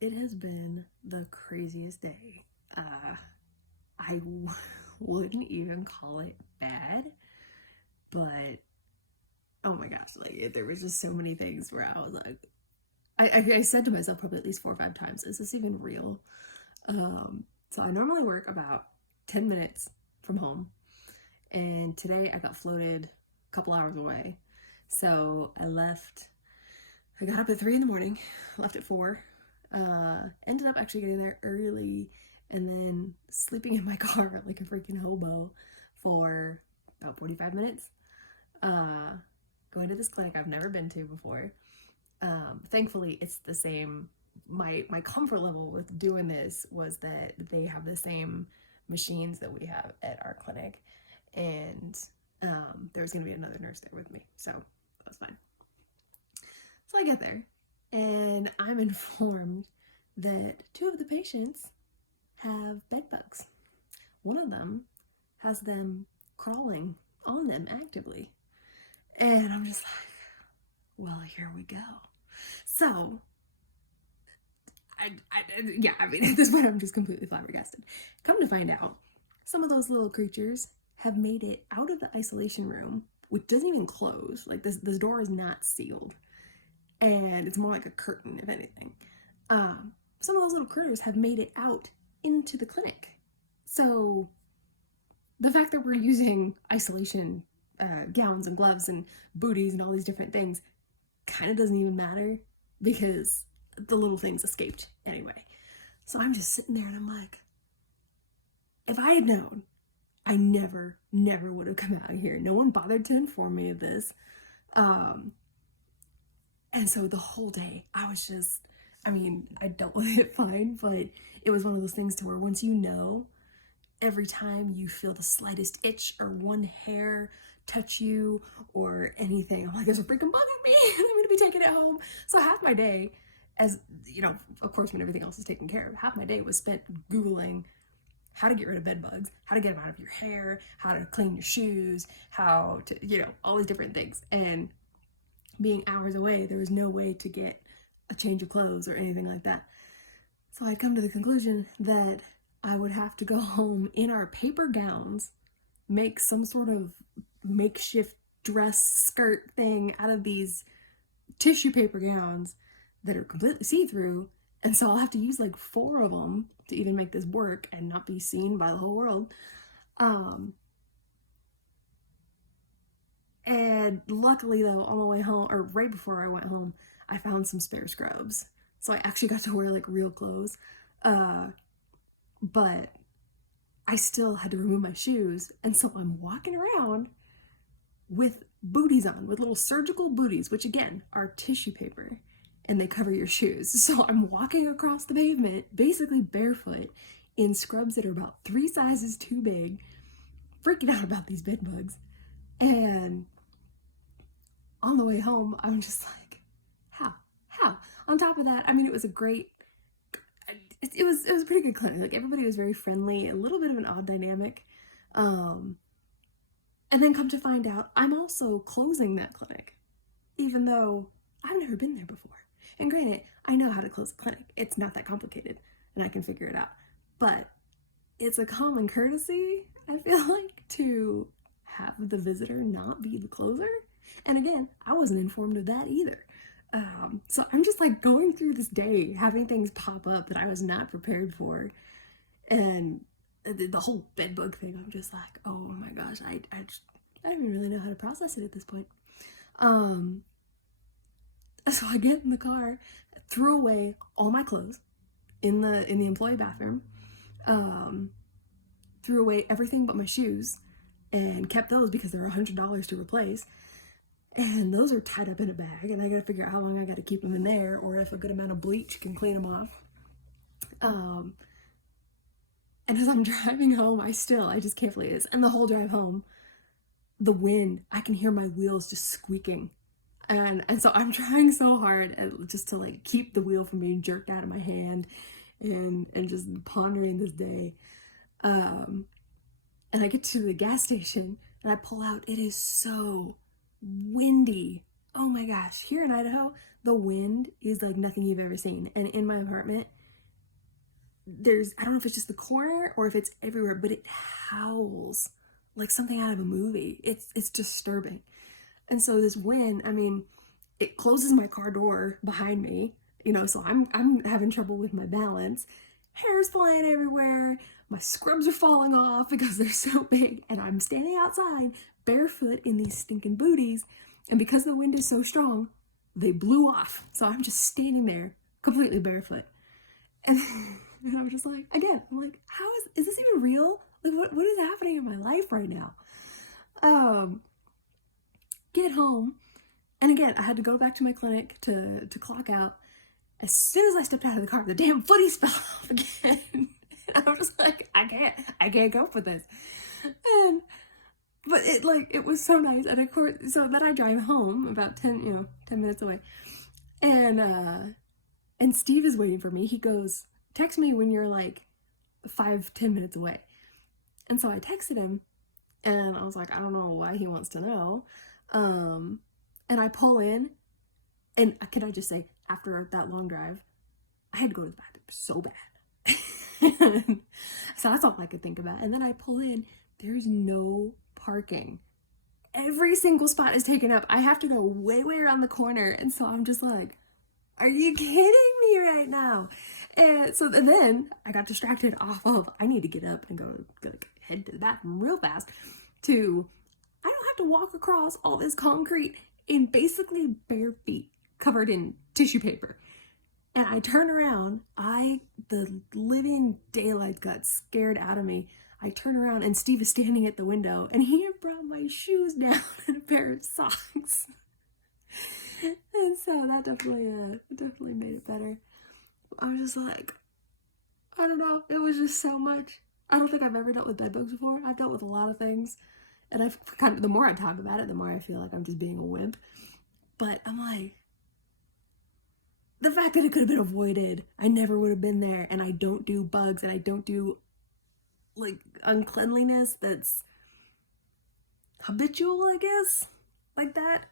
It has been the craziest day. I wouldn't even call it bad, but oh my gosh, like there was just so many things where I was like, I said to myself probably at least 4 or 5 times, is this even real? So I normally work about 10 minutes from home, and today I got floated a couple hours away. So I got up at 3 in the morning, left at 4, ended up actually getting there early and then sleeping in my car like a freaking hobo for about 45 minutes. Uh, Going to this clinic I've never been to before. Thankfully, it's the same. My comfort level with doing this was that they have the same machines that we have at our clinic, and there was going to be another nurse there with me, so that was fine. So I get there, and I'm informed that two of the patients have bed bugs. One of them has them crawling on them actively. And I'm just like, well, here we go. So, I mean, at this point, I'm just completely flabbergasted. Come to find out, some of those little creatures have made it out of the isolation room, which doesn't even close. Like, this door is not sealed. And it's more like a curtain, if anything. Some of those little critters have made it out into the clinic. So the fact that we're using isolation gowns and gloves and booties and all these different things kind of doesn't even matter because the little things escaped anyway. So I'm just sitting there and I'm like, if I had known, I never would have come out here. No one bothered to inform me of this. Um, and so the whole day, I was just, I mean, I dealt with it fine, but it was one of those things to where once you know, every time you feel the slightest itch or one hair touch you or anything, I'm like, there's a freaking bug on me. I'm going to be taking it home. So half my day, as you know, of course, when everything else is taken care of, half my day was spent Googling how to get rid of bed bugs, how to get them out of your hair, how to clean your shoes, how to, all these different things. And being hours away, there was no way to get a change of clothes or anything like that. So I'd come to the conclusion that I would have to go home in our paper gowns, make some sort of makeshift dress skirt thing out of these tissue paper gowns that are completely see-through, and so I'll have to use like 4 of them to even make this work and not be seen by the whole world. And luckily though, on my way home, or right before I went home, I found some spare scrubs, so I actually got to wear like real clothes. But I still had to remove my shoes, and so I'm walking around with booties on, with little surgical booties, which again are tissue paper, and they cover your shoes. So I'm walking across the pavement, basically barefoot, in scrubs that are about 3 sizes too big, freaking out about these bed bugs. And on the way home, I'm just like, how? How? On top of that, I mean, it was a great it was a pretty good clinic. Like everybody was very friendly, a little bit of an odd dynamic. And then come to find out, I'm also closing that clinic, even though I've never been there before. And granted, I know how to close a clinic. It's not that complicated, and I can figure it out. But it's a common courtesy, I feel like, to have the visitor not be the closer. And again, I wasn't informed of that either. So I'm just like going through this day, having things pop up that I was not prepared for. And the whole bed bug thing, I'm just like, oh my gosh, I don't even really know how to process it at this point. So I get in the car, threw away all my clothes in the employee bathroom, threw away everything but my shoes, and kept those because they're $100 to replace. And those are tied up in a bag, and I gotta figure out how long I gotta keep them in there, or if a good amount of bleach can clean them off. And as I'm driving home, I just can't believe this. And the whole drive home, the wind, I can hear my wheels just squeaking. And so I'm trying so hard just to like keep the wheel from being jerked out of my hand and just pondering this day. And I get to the gas station and I pull out. It is so windy Oh my gosh, here in Idaho, the wind is like nothing you've ever seen. And in my apartment, I don't know if it's just the corner or if it's everywhere, but it howls like something out of a movie. It's disturbing. And so this wind, I mean, it closes my car door behind me, so I'm having trouble with my balance. Hair's flying everywhere. My scrubs are falling off because they're so big, and I'm standing outside barefoot in these stinking booties. And because the wind is so strong, they blew off. So I'm just standing there completely barefoot. And, and I'm just like, again, I'm like, how is this even real? Like, what is happening in my life right now? Get home. And again, I had to go back to my clinic to clock out. As soon as I stepped out of the car, the damn footies fell off again. And I was just like, I can't cope with this. But it was so nice. And of course, so then I drive home about 10 minutes away. And Steve is waiting for me. He goes, text me when you're like 5-10 minutes away. And so I texted him, and I was like, I don't know why he wants to know. And I pull in, and can I just say, after that long drive, I had to go to the bathroom so bad. So that's all I could think about. And then I pull in, there's no parking. Every single spot is taken up. I have to go way around the corner. And so I'm just like, are you kidding me right now? And then I got distracted off of, I need to get up and go head to the bathroom real fast, to, I don't have to walk across all this concrete in basically bare feet covered in tissue paper. And I turn around, the living daylight got scared out of me. I turn around and Steve is standing at the window, and he had brought my shoes down and a pair of socks. And so that definitely made it better. I was just like, I don't know, it was just so much. I don't think I've ever dealt with bedbugs before. I've dealt with a lot of things, and the more I talk about it, the more I feel like I'm just being a wimp. But I'm like, the fact that it could have been avoided, I never would have been there, and I don't do bugs, and I don't do like uncleanliness that's habitual, I guess, like that.